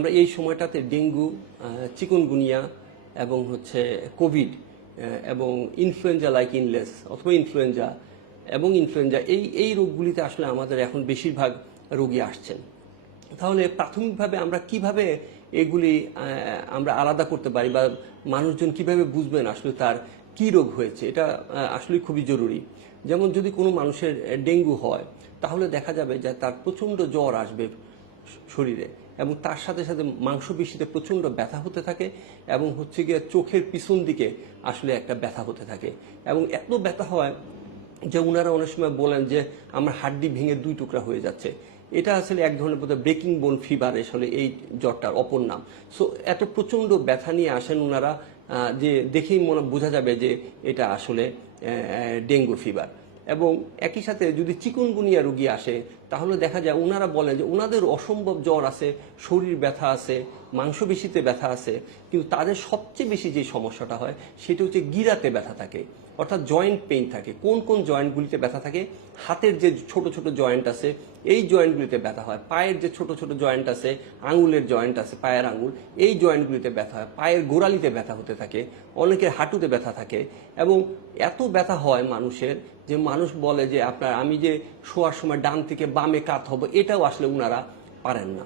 আমরা এই সময়টাতে ডেঙ্গু, চিকুনগুনিয়া এবং হচ্ছে কোভিড এবং ইনফ্লুয়েঞ্জা লাইক ইলনেস অথবা ইনফ্লুয়েঞ্জা এই রোগগুলিতে আসলে আমাদের এখন বেশিরভাগ রোগী আসছেন। তাহলে প্রাথমিকভাবে আমরা কিভাবে এগুলি আমরা আলাদা করতে পারি বা মানুষজন কিভাবে বুঝবেন আসলে তার কি রোগ হয়েছে, এটা আসলে খুবই জরুরি। যেমন যদি কোনো মানুষের ডেঙ্গু হয় তাহলে দেখা যাবে যে তার প্রচণ্ড জ্বর আসবে শরীরে এবং তার সাথে সাথে মাংসপেশিতে প্রচণ্ড ব্যথা হতে থাকে এবং হচ্ছে গিয়ে চোখের পিছন দিকে আসলে একটা ব্যথা হতে থাকে এবং এত ব্যথা হয় যে ওনারা অনেক সময় বলেন যে আমার হাড্ডি ভেঙে 2 টুকরা হয়ে যাচ্ছে। এটা আসলে এক ধরনের বোধহয় ব্রেকিং বোন ফিভার আসলে এই জ্বরটার অপর নাম। সো এত প্রচণ্ড ব্যথা নিয়ে আসেন ওনারা যে দেখেই বোঝা যাবে যে এটা আসলে ডেঙ্গু ফিভার। এবং একই সাথে যদি চিকুনগুনিয়া রোগী আসে তাহলে দেখা যায় ওনারা বলেন যে ওনাদের অসম্ভব জ্বর আছে, শরীর ব্যথা আছে, মাংসপেশিতে ব্যথা আছে, কিন্তু তাদের সবচেয়ে বেশি যে সমস্যাটা হয় সেটা হচ্ছে গিরাতে ব্যথা থাকে, অর্থাৎ জয়েন্ট পেইন থাকে। কোন কোন জয়েন্টগুলিতে ব্যথা থাকে? হাতের যে ছোট ছোট জয়েন্ট আছে এই জয়েন্টগুলিতে ব্যথা হয়, পায়ের যে ছোট ছোট জয়েন্ট আছে, আঙুলের জয়েন্ট আছে, পায়ের আঙুল, এই জয়েন্টগুলিতে ব্যথা হয়, পায়ের গোড়ালিতে ব্যথা হতে থাকে, অনেকের হাঁটুতে ব্যথা থাকে। এবং এত ব্যথা হয় মানুষের যে মানুষ বলে যে আমি যে শোয়ার সময় ডান থেকে বামে কাত হব, এটাও আসলে ওনারা পারেন না।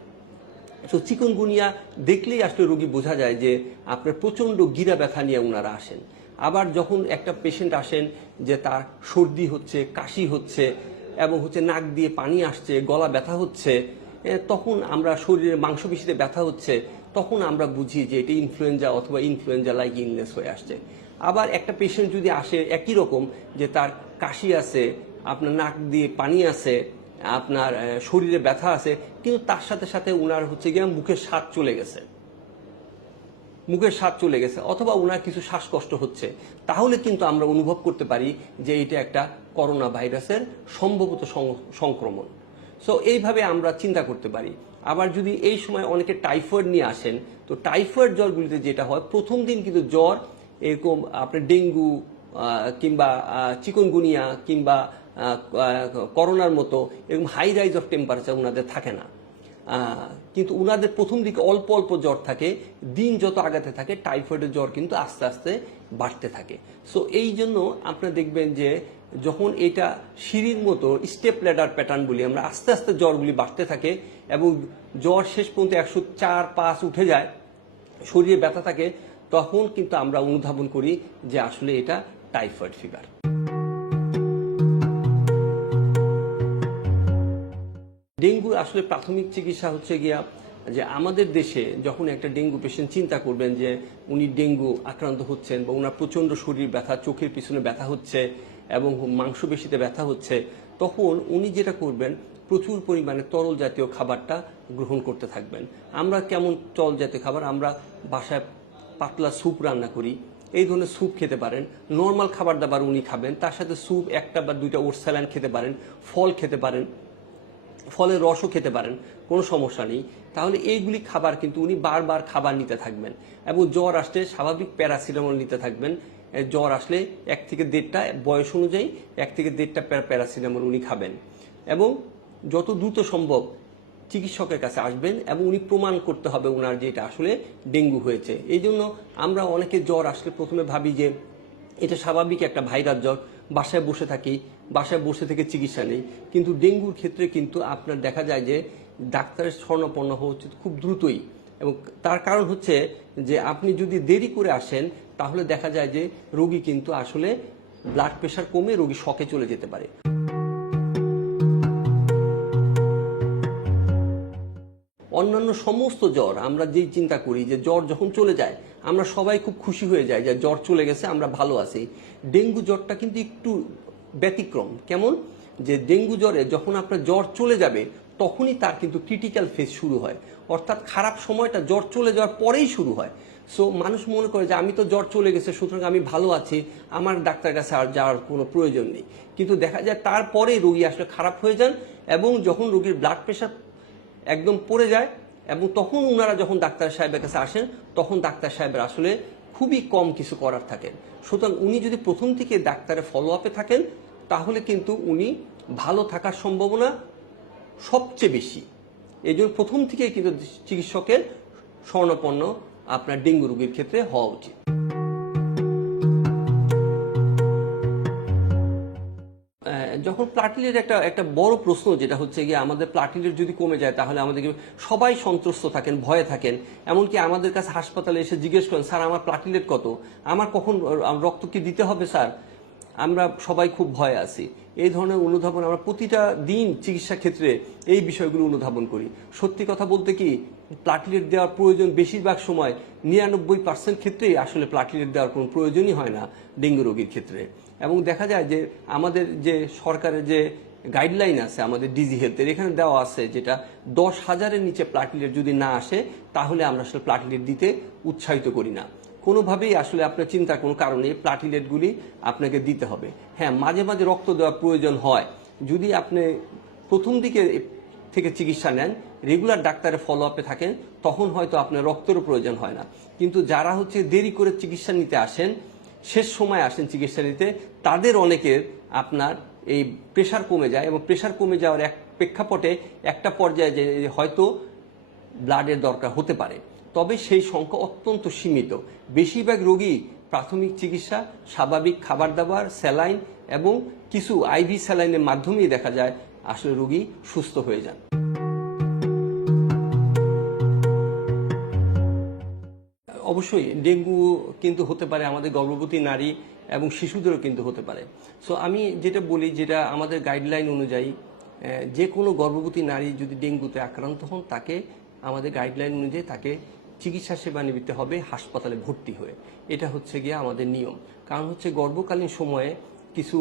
তো চিকুনগুনিয়া দেখলেই আসলে রোগী বোঝা যায় যে আপনার প্রচণ্ড গিরা ব্যথা নিয়ে ওনারা আসেন। আবার যখন একটা পেশেন্ট আসেন যে তার সর্দি হচ্ছে, কাশি হচ্ছে এবং হচ্ছে নাক দিয়ে পানি আসছে, গলা ব্যথা হচ্ছে, তখন আমরা শরীরের মাংসপেশিতে ব্যথা হচ্ছে, তখন আমরা বুঝি যে এটি ইনফ্লুয়েঞ্জা অথবা ইনফ্লুয়েঞ্জা লাইক ইলনেস হয়ে আসছে। আবার একটা পেশেন্ট যদি আসে একই রকম যে তার কাশি আছে, আপনার নাক দিয়ে পানি আছে, আপনার শরীরে ব্যথা আছে, কিন্তু তার সাথে সাথে উনার হচ্ছে গিয়ে মুখের স্বাদ চলে গেছে অথবা উনার কিছু শ্বাসকষ্ট হচ্ছে, তাহলে কিন্তু আমরা অনুভব করতে পারি যে এটা একটা করোনা ভাইরাসের সম্ভবত সংক্রমণ। সো এইভাবে আমরা চিন্তা করতে পারি। আবার যদি এই সময় অনেকে টাইফয়েড নিয়ে আসেন, তো টাইফয়েড জ্বরগুলিতে যেটা হয় প্রথম দিন কিন্তু জ্বর এরকম আপনার ডেঙ্গু কিংবা চিকুনগুনিয়া কিংবা করোনার মতো এরকম হাই রাইজ অফ টেম্পারেচার ওনাদের থাকে না, কিন্তু ওনাদের প্রথম দিকে অল্প অল্প জ্বর থাকে। দিন যত আগাতে থাকে টাইফয়েডের জ্বর কিন্তু আস্তে আস্তে বাড়তে থাকে। সো এই জন্য আপনারা দেখবেন যে যখন এটা সিঁড়ির মতো স্টেপ ল্যাডার প্যাটার্ন বলি আমরা, আস্তে আস্তে জ্বরগুলি বাড়তে থাকে এবং জ্বর শেষ পর্যন্ত 104-5 উঠে যায়, শরীরে ব্যথা থাকে, তখন কিন্তু আমরা অনুধাবন করি যে আসলে এটা টাইফয়েড ফিভার। ডেঙ্গুর আসলে প্রাথমিক চিকিৎসা হচ্ছে গিয়া যে আমাদের দেশে যখন একটা ডেঙ্গু পেশেন্ট চিন্তা করবেন যে উনি ডেঙ্গু আক্রান্ত হচ্ছেন বা ওনার প্রচণ্ড শরীর ব্যথা, চোখের পিছনে ব্যথা হচ্ছে এবং মাংসপেশিতে ব্যথা হচ্ছে, তখন উনি যেটা করবেন প্রচুর পরিমাণে তরল জাতীয় খাবারটা গ্রহণ করতে থাকবেন। আমরা কেমন তরল জাতীয় খাবার? আমরা বাসায় পাতলা স্যুপ রান্না করি, এই ধরনের স্যুপ খেতে পারেন। নর্মাল খাবার দাবার উনি খাবেন, তার সাথে স্যুপ 1টা বা 2টা ওটস স্যালাড খেতে পারেন, ফল খেতে পারেন, ফলের রসও খেতে পারেন, কোনো সমস্যা নেই। তাহলে এইগুলি খাবার কিন্তু উনি বারবার খাবার নিতে থাকবেন এবং জ্বর আসলে স্বাভাবিক প্যারাসিটামল নিতে থাকবেন। জ্বর আসলে 1 থেকে 1.5টা বয়স অনুযায়ী 1 থেকে 1.5টা প্যারাসিটামল উনি খাবেন এবং যত দ্রুত সম্ভব চিকিৎসকের কাছে আসবেন এবং উনি প্রমাণ করতে হবে ওনার যে এটা আসলে ডেঙ্গু হয়েছে। এই জন্য আমরা অনেকে জ্বর আসলে প্রথমে ভাবি যে এটা স্বাভাবিক একটা ভাইরাস জ্বর, বাসায় বসে থাকি, বাসায় বসে থেকে চিকিৎসা নেই। কিন্তু ডেঙ্গুর ক্ষেত্রে কিন্তু আপনার দেখা যায় যে ডাক্তারের শরণাপন্ন হওয়া উচিত খুব দ্রুতই, এবং তার কারণ হচ্ছে যে আপনি যদি দেরি করে আসেন তাহলে দেখা যায় যে রোগী কিন্তু আসলে ব্লাড প্রেশার কমে রোগী শকে চলে যেতে পারে। অন্যান্য সমস্ত জ্বর আমরা যেই চিন্তা করি যে জ্বর যখন চলে যায় আমরা সবাই খুব খুশি হয়ে যাই যে জ্বর চলে গেছে, আমরা ভালো আছি। ডেঙ্গু জ্বরটা কিন্তু একটু ব্যতিক্রম। কেমন? যে ডেঙ্গু জ্বরে যখন আপনার জ্বর চলে যাবে তখনই তার কিন্তু ক্রিটিক্যাল ফেজ শুরু হয়, অর্থাৎ খারাপ সময়টা জ্বর চলে যাওয়ার পরেই শুরু হয়। সো মানুষ মনে করে যে আমি তো জ্বর চলে গেছে সুতরাং আমি ভালো আছি, আমার ডাক্তারের কাছে আর যাওয়ার কোনো প্রয়োজন নেই। কিন্তু দেখা যায় তারপরেই রোগী আসলে খারাপ হয়ে যান এবং যখন রোগীর ব্লাড প্রেশার একদম পড়ে যায় এবং তখন ওনারা যখন ডাক্তার সাহেবের কাছে আসেন তখন ডাক্তার সাহেবের আসলে খুবই কম কিছু করার থাকেন। সুতরাং উনি যদি প্রথম থেকে ডাক্তারের ফলো আপে থাকেন তাহলে কিন্তু উনি ভালো থাকার সম্ভাবনা সবচেয়ে বেশি। এই জন্য প্রথম থেকেই কিন্তু চিকিৎসকের শরণাপন্ন আপনার ডেঙ্গু রোগীর ক্ষেত্রে হওয়া উচিত। যখন প্লাটিলের একটা বড় প্রশ্ন যেটা হচ্ছে গিয়ে আমাদের প্লাটিলের যদি কমে যায় তাহলে আমাদেরকে সবাই সন্ত্রস্ত থাকেন, ভয়ে থাকেন। এমনকি আমাদের কাছে হাসপাতালে এসে জিজ্ঞেস করেন, স্যার আমার প্লাটিলেট কত, আমার কখন রক্ত কি দিতে হবে স্যার? আমরা সবাই খুব ভয়ে আছি। এই ধরনের অনুধাবন আমরা প্রতিটা দিন চিকিৎসা ক্ষেত্রে এই বিষয়গুলো অনুধাবন করি। সত্যি কথা বলতে কি, প্লাটিলেট দেওয়ার প্রয়োজন বেশিরভাগ সময় 99% ক্ষেত্রেই আসলে প্লাটিলেট দেওয়ার কোনো প্রয়োজনই হয় না ডেঙ্গু রোগীর ক্ষেত্রে। এবং দেখা যায় যে আমাদের যে সরকারের যে গাইডলাইন আছে আমাদের ডিজি হেলথের, এখানে দেওয়া আছে যেটা 10,000-এর নিচে প্লাটিলেট যদি না আসে তাহলে আমরা আসলে প্লাটিলেট দিতে উৎসাহিত করি না। কোনোভাবেই আসলে আপনার চিন্তার কোনো কারণে প্লাটিলেটগুলি আপনাকে দিতে হবে। হ্যাঁ, মাঝে মাঝে রক্ত দেওয়ার প্রয়োজন হয়। যদি আপনি প্রথম দিকে থেকে চিকিৎসা নেন, রেগুলার ডাক্তারের ফলো আপে থাকেন, তখন হয়তো আপনার রক্তেরও প্রয়োজন হয় না। কিন্তু যারা হচ্ছে দেরি করে চিকিৎসা নিতে আসেন, শেষ সময় আসেন চিকিৎসা নিতে, তাদের অনেকের আপনার এই প্রেশার কমে যায় এবং প্রেশার কমে যাওয়ার এক প্রেক্ষাপটে একটা পর্যায়ে যে হয়তো ব্লাডের দরকার হতে পারে, তবে সেই সংখ্যা অত্যন্ত সীমিত। বেশিরভাগ রোগী প্রাথমিক চিকিৎসা, স্বাভাবিক খাবার দাবার, স্যালাইন এবং কিছু আইভি স্যালাইনের মাধ্যমেই দেখা যায় আসলে রোগী সুস্থ হয়ে যান। অবশ্যই ডেঙ্গু কিন্তু হতে পারে আমাদের গর্ভবতী নারী এবং শিশুদেরও কিন্তু হতে পারে। সো আমি যেটা বলি, যেটা আমাদের গাইডলাইন অনুযায়ী যে কোনো গর্ভবতী নারী যদি ডেঙ্গুতে আক্রান্ত হন, তাকে আমাদের গাইডলাইন অনুযায়ী তাকে চিকিৎসা সেবা নিতে হবে হাসপাতালে ভর্তি হয়ে। এটা হচ্ছে গিয়ে আমাদের নিয়ম। কারণ হচ্ছে গর্ভকালীন সময়ে কিছু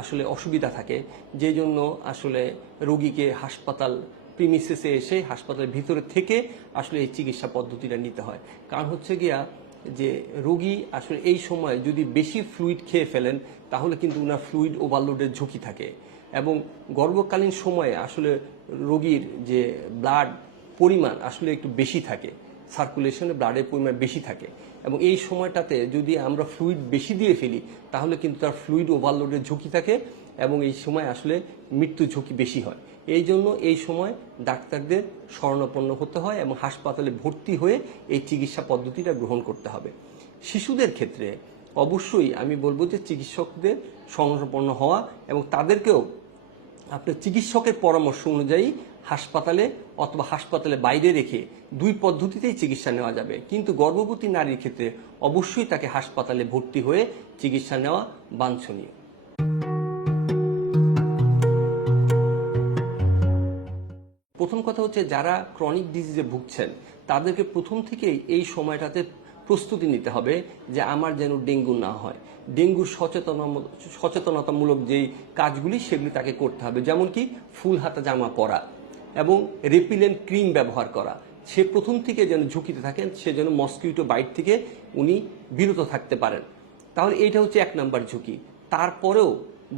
আসলে অসুবিধা থাকে, যে জন্য আসলে রোগীকে হাসপাতাল প্রিমিসেসে এসে হাসপাতালের ভিতরে থেকে আসলে এই চিকিৎসা পদ্ধতিটা নিতে হয়। কারণ হচ্ছে গিয়া যে রোগী আসলে এই সময় যদি বেশি ফ্লুইড খেয়ে ফেলেন তাহলে কিন্তু ওনার ফ্লুইড ওভারলোডের ঝুঁকি থাকে। এবং গর্ভকালীন সময়ে আসলে রোগীর যে ব্লাড পরিমাণ আসলে একটু বেশি থাকে, সার্কুলেশনে ব্লাডের পরিমাণ বেশি থাকে, এবং এই সময়টাতে যদি আমরা ফ্লুইড বেশি দিয়ে ফেলি তাহলে কিন্তু তার ফ্লুইড ওভারলোডের ঝুঁকি থাকে এবং এই সময় আসলে মৃত্যু ঝুঁকি বেশি হয়। এই জন্য এই সময় ডাক্তারদের শরণাপন্ন হতে হয় এবং হাসপাতালে ভর্তি হয়ে এই চিকিৎসা পদ্ধতিটা গ্রহণ করতে হবে। শিশুদের ক্ষেত্রে অবশ্যই আমি বলবো যে চিকিৎসকদের শরণাপন্ন হওয়া এবং তাদেরকেও আপনার চিকিৎসকের পরামর্শ অনুযায়ী হাসপাতালে অথবা হাসপাতালে বাইরে রেখে দুই পদ্ধতিতেই চিকিৎসা নেওয়া যাবে। কিন্তু গর্ভবতী নারীর ক্ষেত্রে অবশ্যই তাকে হাসপাতালে ভর্তি হয়ে চিকিৎসা নেওয়া বাঞ্ছনীয়। প্রথম কথা হচ্ছে, যারা ক্রনিক ডিজিজে ভুগছেন তাদেরকে প্রথম থেকেই এই সময়টাতে প্রস্তুতি নিতে হবে যে আমার যেন ডেঙ্গু না হয়। ডেঙ্গুর সচেতনতামূলক যেই কাজগুলি সেগুলি তাকে করতে হবে, যেমন কি ফুল হাতা জামা পরা এবং রেপিলেন্ট ক্রিম ব্যবহার করা। সে প্রথম থেকে যেন ঝুঁকিতে থাকেন, সে যেন মসকিউটো বাইট থেকে উনি বিরত থাকতে পারেন। তাহলে এইটা হচ্ছে 1 নম্বর ঝুঁকি। তারপরেও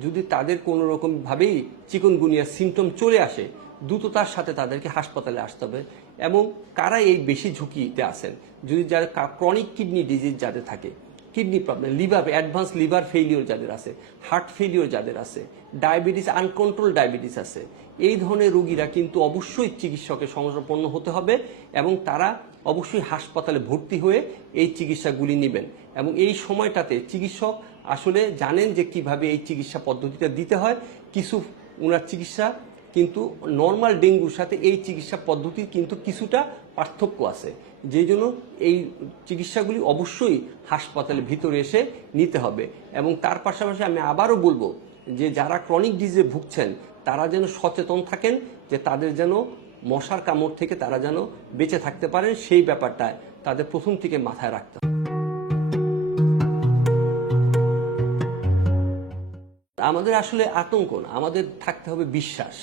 যদি তাদের কোনো রকমভাবেই চিকুনগুনিয়া সিমটম চলে আসে, দ্রুততার সাথে তাদেরকে হাসপাতালে আসতে হবে। এবং কারা এই বেশি ঝুঁকিতে আছেন, যদি যারা ক্রনিক কিডনি ডিজিজ যাদের থাকে, kidney problem, liver advance liver failure যাদের আছে, হার্ট ফেইলিওর যাদের আছে, ডায়াবেটিস আনকন্ট্রোল ডায়াবেটিস আছে, এই ধরনের রোগীরা কিন্তু অবশ্যই চিকিৎসকের শরণাপন্ন হতে হবে এবং তারা অবশ্যই হাসপাতালে ভর্তি হয়ে এই চিকিৎসাগুলি নেবেন। এবং এই সময়টাতে চিকিৎসক আসলে জানেন যে কিভাবে এই চিকিৎসা পদ্ধতিটা দিতে হয়। কিছু ওনার চিকিৎসা কিন্তু নর্মাল ডেঙ্গুর সাথে এই চিকিৎসা পদ্ধতির কিন্তু কিছুটা পার্থক্য আছে, যেই জন্য এই চিকিৎসাগুলি অবশ্যই হাসপাতালের ভিতরে এসে নিতে হবে। এবং তার পাশাপাশি আমি আবারও বলবো যে যারা ক্রনিক ডিজিজে ভুগছেন তারা যেন সচেতন থাকেন, যে তাদের যেন মশার কামড় থেকে তারা যেন বেঁচে থাকতে পারেন, সেই ব্যাপারটা তাদের প্রথম থেকে মাথায় রাখতে হবে। আমাদের আসলে আতঙ্ক না, আমাদের থাকতে হবে বিশ্বাস।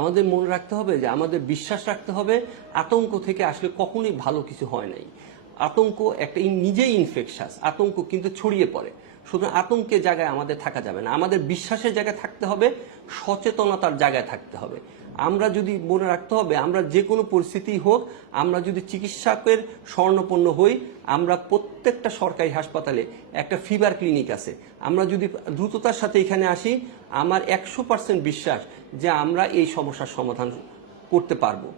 আমাদের মনে রাখতে হবে যে আমাদের বিশ্বাস রাখতে হবে, আতঙ্ক থেকে আসলে কখনোই ভালো কিছু হয় নাই। আতঙ্ক একটা নিজেই ইনফেকশাস, আতঙ্ক কিন্তু ছড়িয়ে পড়ে। সুতরাং আতঙ্কের জায়গায় আমাদের থাকা যাবে না, আমাদের বিশ্বাসের জায়গায় থাকতে হবে, সচেতনতার জায়গায় থাকতে হবে। আমরা যদি মনে রাখতে হবে, আমরা যে কোনো পরিস্থিতি হোক, আমরা যদি চিকিৎসকের শরণাপন্ন হই, আমরা প্রত্যেকটা সরকারি হাসপাতালে একটা ফিভার ক্লিনিক আছে, আমরা যদি দ্রুততার সাথে এখানে আসি, আমার 100% বিশ্বাস যে আমরা এই সমস্যার সমাধান করতে পারবো।